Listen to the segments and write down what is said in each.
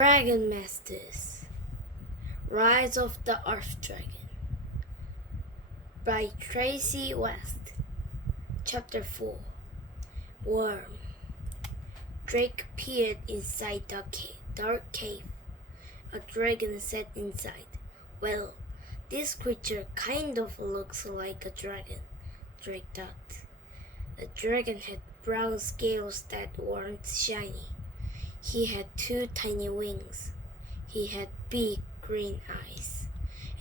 Dragon Masters Rise of the Earth Dragon by Tracy West. Chapter 4 Worm. Drake peered inside the dark cave. A dragon sat inside. Well, this creature kind of looks like a dragon, Drake thought. The dragon had brown scales that weren't shiny. He had two tiny wings. He had big green eyes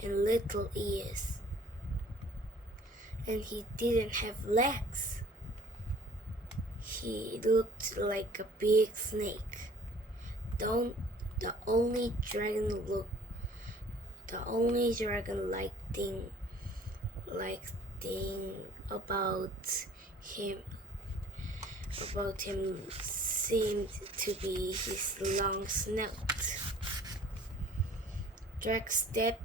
and little ears. And he didn't have legs. He looked like a big snake. The only dragon-like thing about him seemed to be his long snout. Drake stepped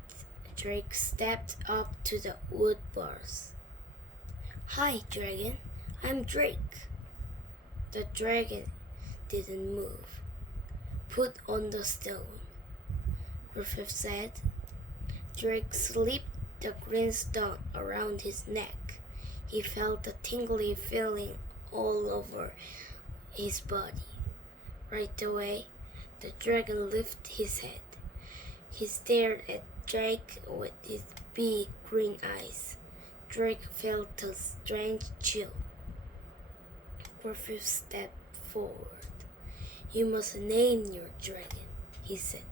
up to the wood bars. "Hi, dragon. I'm Drake." The dragon didn't move. "Put on the stone," Griffith said. Drake slipped the green stone around his neck. He felt a tingly feeling all over his body. Right away, the dragon lifted his head. He stared at Drake with his big green eyes. Drake felt a strange chill. Griffith stepped forward. "You must name your dragon," he said.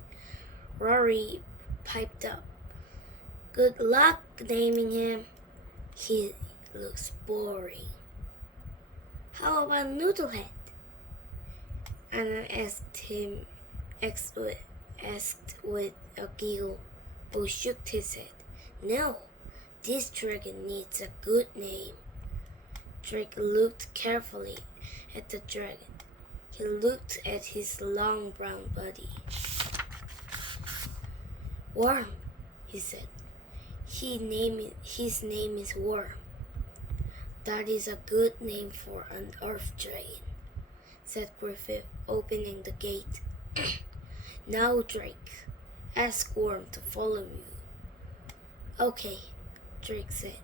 Rory piped up. "Good luck naming him. He looks boring." "How about Noodlehead?" Anna asked with a giggle, but shook his head. "No, this dragon needs a good name." Drake looked carefully at the dragon. He looked at his long brown body. "Worm," he said. His name is Worm." "That is a good name for an earth dragon," said Griffith, opening the gate. "Now, Drake, ask Worm to follow you." "Okay," Drake said.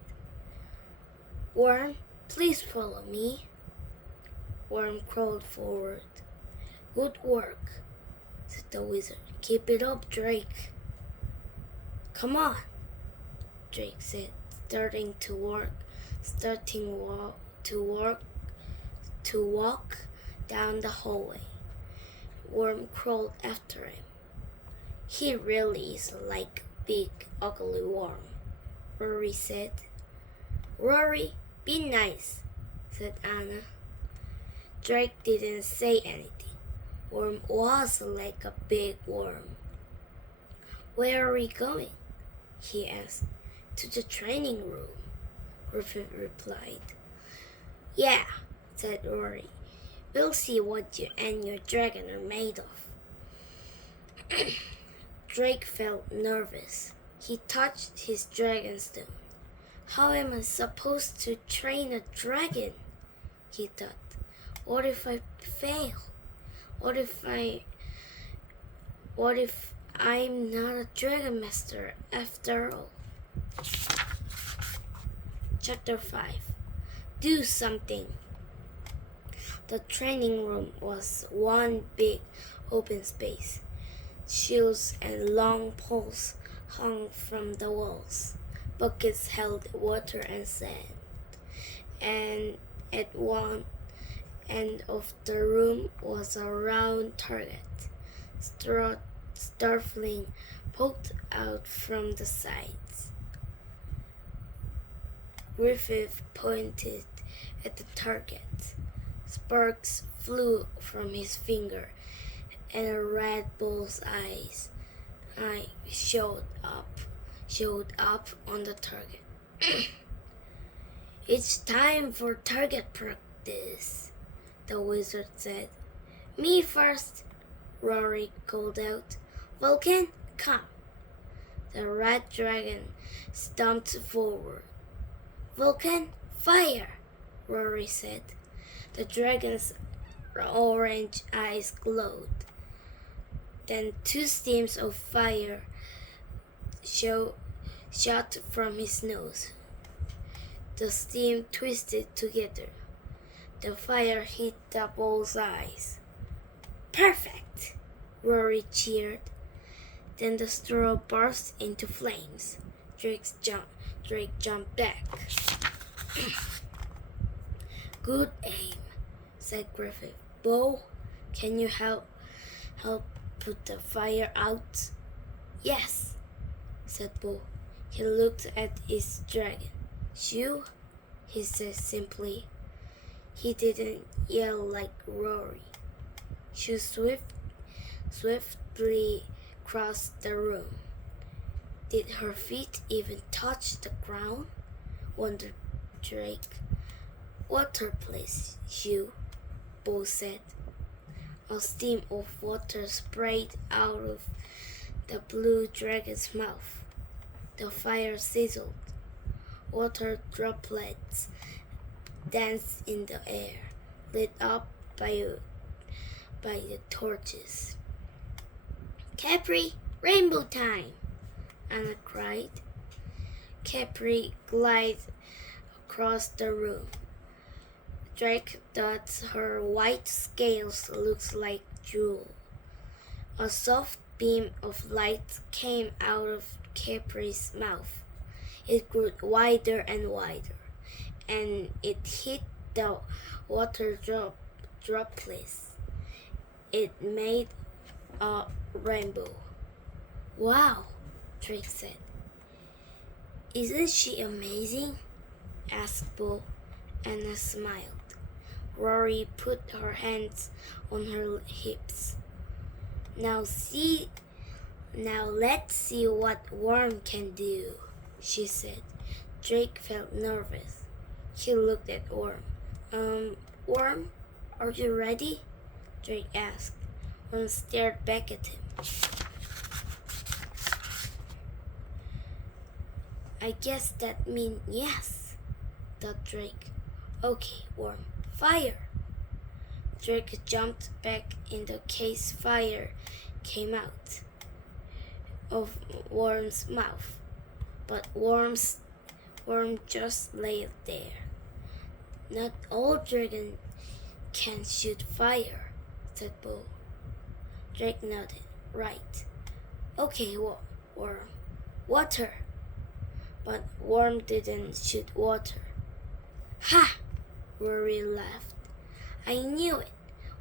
"Worm, please follow me." Worm crawled forward. "Good work," said the wizard. "Keep it up, Drake." "Come on," Drake said, starting to walk down the hallway. Worm crawled after him. "He really is like a big, ugly worm," Rory said. "Rory, be nice," said Anna. Drake didn't say anything. Worm was like a big worm. "Where are we going?" he asked. "To the training room," Griffith replied. "Yeah," said Rory. "We'll see what you and your dragon are made of." Drake felt nervous. He touched his dragonstone. "How am I supposed to train a dragon?" he thought. "What if I fail? What if I'm not a dragon master after all?" Chapter 5 Do Something. The training room was one big open space. Shields and long poles hung from the walls. Buckets held water and sand. And at one end of the room was a round target. Starfling poked out from the sides. Griffith pointed at the target. Sparks flew from his finger, and a red bull's eye showed up on the target. "It's time for target practice," the wizard said. "Me first," Rory called out. "Vulcan, come." The red dragon stomped forward. "Vulcan, fire," Rory said. The dragon's orange eyes glowed. Then two streams of fire shot from his nose. The steam twisted together. The fire hit the bull's eyes. Perfect! Rory cheered. Then the straw burst into flames. Drake jumped back. Good aim, said Griffith. Bo, can you help put the fire out? Yes, said Bo. He looked at his dragon. Shoo, he said simply. He didn't yell like Rory. She swiftly crossed the room. Did her feet even touch the ground? Wondered Drake. Water, please, Shoo, Bo said. A stream of water sprayed out of the blue dragon's mouth. The fire sizzled. Water droplets danced in the air, lit up by the torches. Capri, rainbow time! Anna cried. Capri glided across the room. Drake thought her white scales looked like jewel. A soft beam of light came out of Capri's mouth. It grew wider and wider, and it hit the water droplets. It made a rainbow. Wow, Drake said. Isn't she amazing? Asked Bo. Anna smiled. Rory put her hands on her hips. Now let's see what Worm can do, she said. Drake felt nervous. He looked at Worm. Worm, are you ready? Drake asked. Worm stared back at him. I guess that means yes, thought Drake. Okay, Worm, fire! Drake jumped back in the case. Fire came out of Worm's mouth, but Worm just lay there. Not all dragons can shoot fire, said Bo. Drake nodded. Right. Okay, Worm. Water. But Worm didn't shoot water. Ha! Rory laughed. I knew it.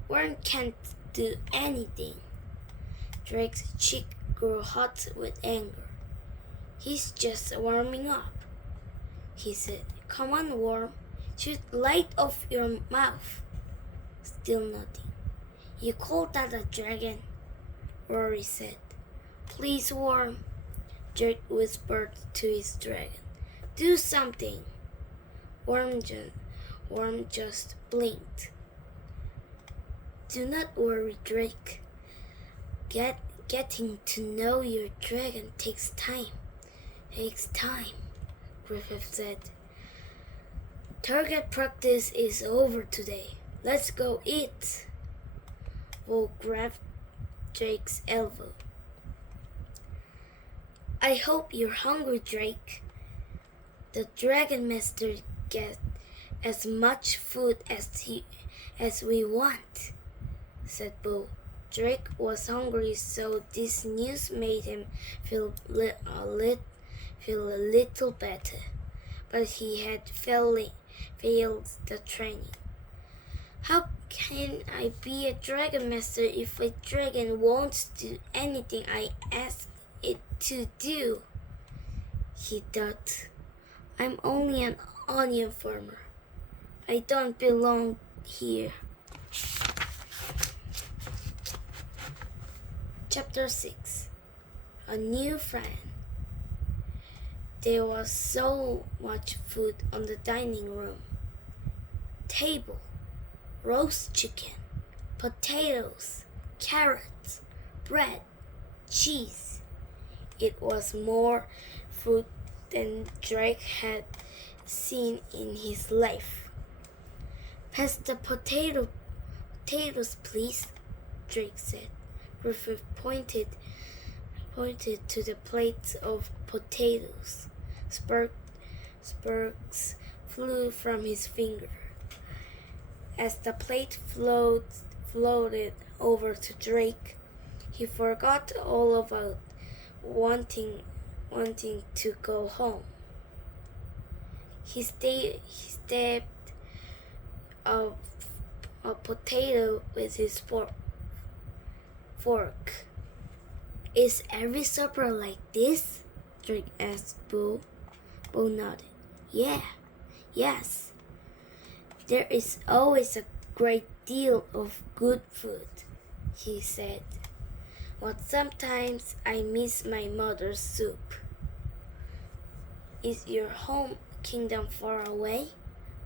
Worm can't do anything. Drake's cheek grew hot with anger. He's just warming up, he said. Come on, Worm. Shoot light off your mouth. Still nothing. You call that a dragon? Rory said. Please, Worm, Drake whispered to his dragon. Do something. Worm just blinked. Do not worry, Drake. Getting to know your dragon takes time. Griffith said. Target practice is over today. Let's go eat. Bo grabbed Drake's elbow. I hope you're hungry, Drake. The Dragon Master gets as much food as we want, said Bo. Drake was hungry, so this news made him feel a little better, but he had failed the training. How can I be a dragon master if a dragon won't do anything I ask it to do? He thought. I'm only an onion farmer. I don't belong here. Chapter 6. A new friend. There was so much food on the dining room table. Roast chicken, potatoes, carrots, bread, cheese. It was more food than Drake had seen in his life. Pass the potatoes, please, Drake said. Griffith pointed to the plates of potatoes. Sparks flew from his finger. As the plate floated over to Drake, he forgot all about wanting to go home. He stabbed a potato with his fork. Is every supper like this? Drake asked Bo. Bo nodded. Yes. There is always a great deal of good food, he said. But sometimes I miss my mother's soup. Is your home kingdom far away?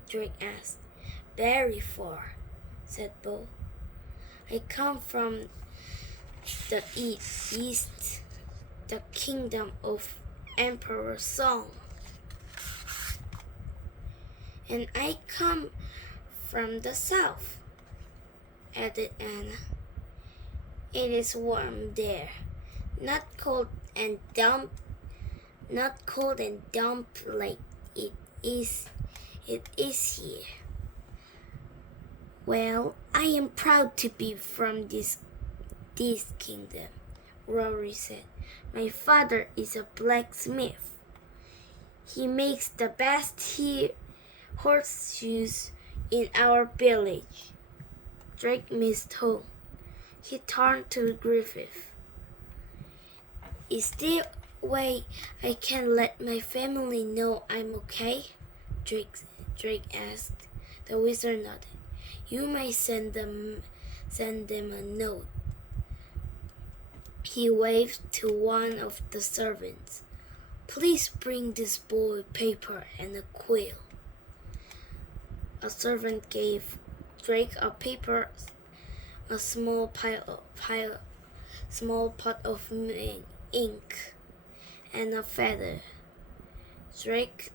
Drake asked. Very far, said Bo. I come from the east, the kingdom of Emperor Song. And I come from the south, added Anna. It is warm there, not cold and damp like it is here. Well, I am proud to be from this kingdom, Rory said. My father is a blacksmith. He makes the best horseshoes in our village. Drake missed home. He turned to Griffith. Is there a way I can let my family know I'm okay? Drake asked. The wizard nodded. You may send them a note. He waved to one of the servants. Please bring this boy paper and a quill. A servant gave Drake a paper, a small pot of ink, and a feather. Drake's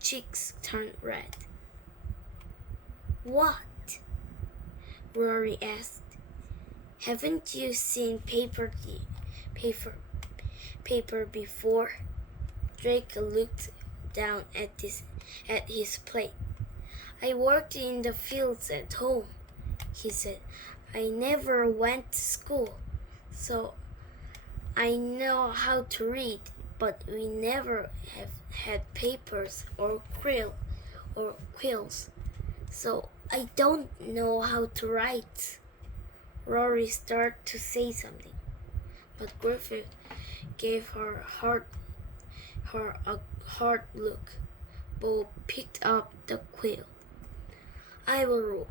cheeks turned red. What? Rory asked. Haven't you seen paper before? Drake looked down at his plate. I worked in the fields at home, he said. I never went to school, so I know how to read, but we never have had papers or quills, so I don't know how to write. Rory started to say something, but Griffith gave her a hard look. Bo picked up the quill. I will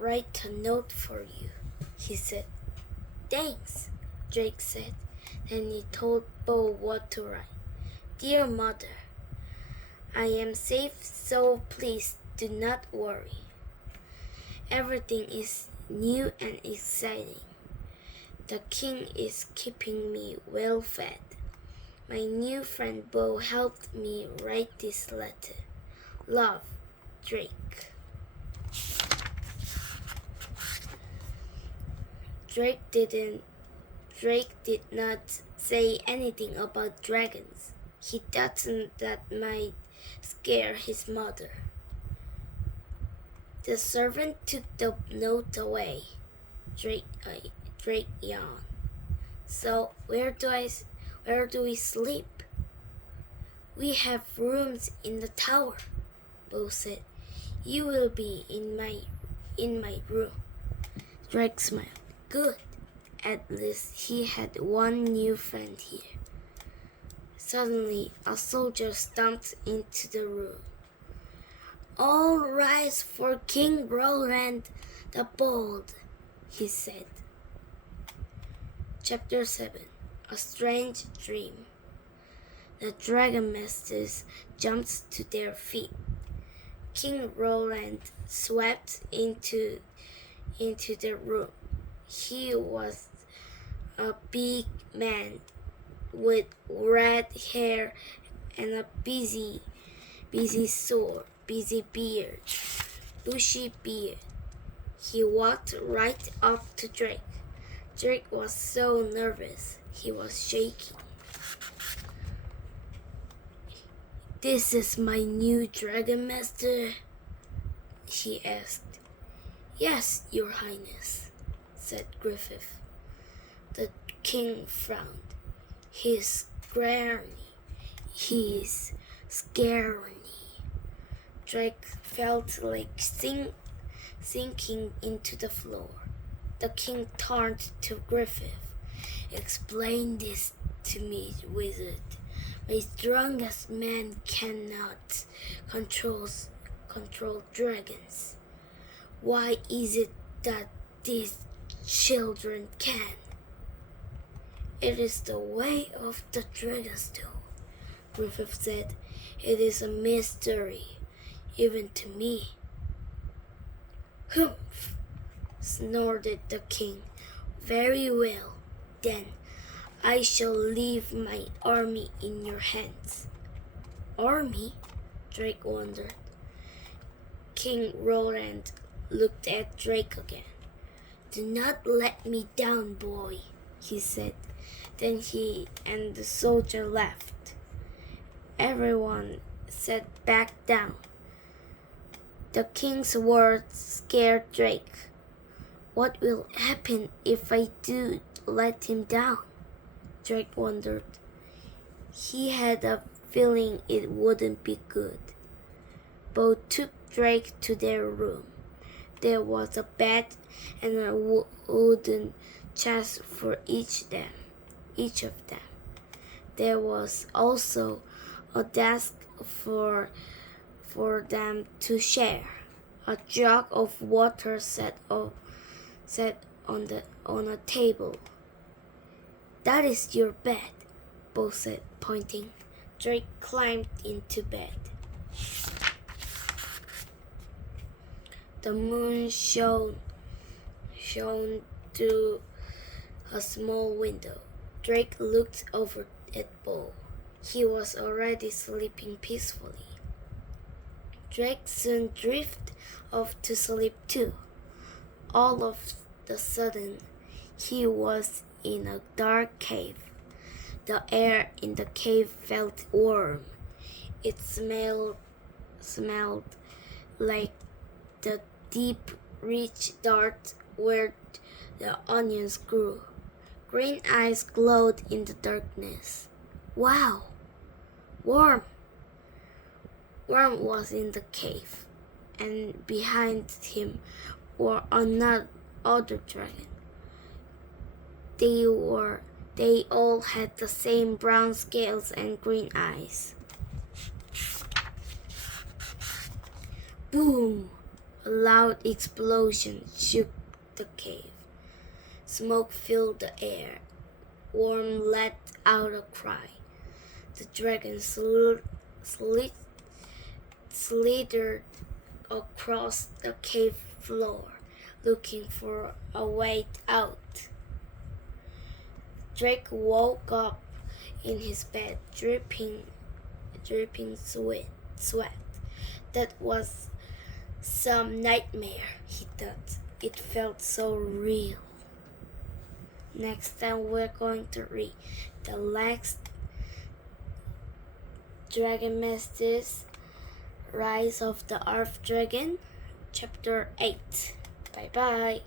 write a note for you, he said. Thanks, Drake said. Then he told Bo what to write. Dear Mother, I am safe, so please do not worry. Everything is new and exciting. The king is keeping me well fed. My new friend Bo helped me write this letter. Love, Drake. Drake did not say anything about dragons. He thought that might scare his mother. The servant took the note away. Drake yawned. So where do we sleep? We have rooms in the tower, Bo said. You will be in my room. Drake smiled. Good. At least he had one new friend here. Suddenly, a soldier stomped into the room. All rise for King Roland the Bold, he said. Chapter 7. A Strange Dream. The Dragon Masters jumped to their feet. King Roland swept into the room. He was a big man with red hair and a bushy beard. He walked right up to Drake. Drake was so nervous, he was shaking. "This is my new Dragon Master?" he asked. "Yes, Your Highness," said Griffith. The king frowned. He's scary. Drake felt like sinking into the floor. The king turned to Griffith. "Explain this to me, wizard. My strongest man cannot control dragons. Why is it that these children can?" "It is the way of the Dragonstone," Griffith said. "It is a mystery, even to me." "Humph!" snorted the king. "Very well, then I shall leave my army in your hands." "Army?" Drake wondered. King Roland looked at Drake again. "Do not let me down, boy," he said. Then he and the soldier left. Everyone sat back down. The king's words scared Drake. "What will happen if I do let him down?" Drake wondered. He had a feeling it wouldn't be good. Both took Drake to their room. There was a bed and a wooden chest for each of them. There was also a desk for them to share. A jug of water set on a table. "That is your bed," both said, pointing. Drake climbed into bed. The moon shone through a small window. Drake looked over at Bo. He was already sleeping peacefully. Drake soon drifted off to sleep too. All of a sudden, he was in a dark cave. The air in the cave felt warm. It smelled like the deep, rich dirt where the onions grew. Green eyes glowed in the darkness. "Wow! Worm!" Worm was in the cave, and behind him were another dragon. They all had the same brown scales and green eyes. Boom! A loud explosion shook the cave. Smoke filled the air. Worm let out a cry. The dragon slithered across the cave floor, looking for a way out. Drake woke up in his bed, dripping sweat. That was some nightmare, he thought. It felt so real. Next time we're going to read the last Dragon Masters, Rise of the Earth Dragon, chapter 8. Bye bye.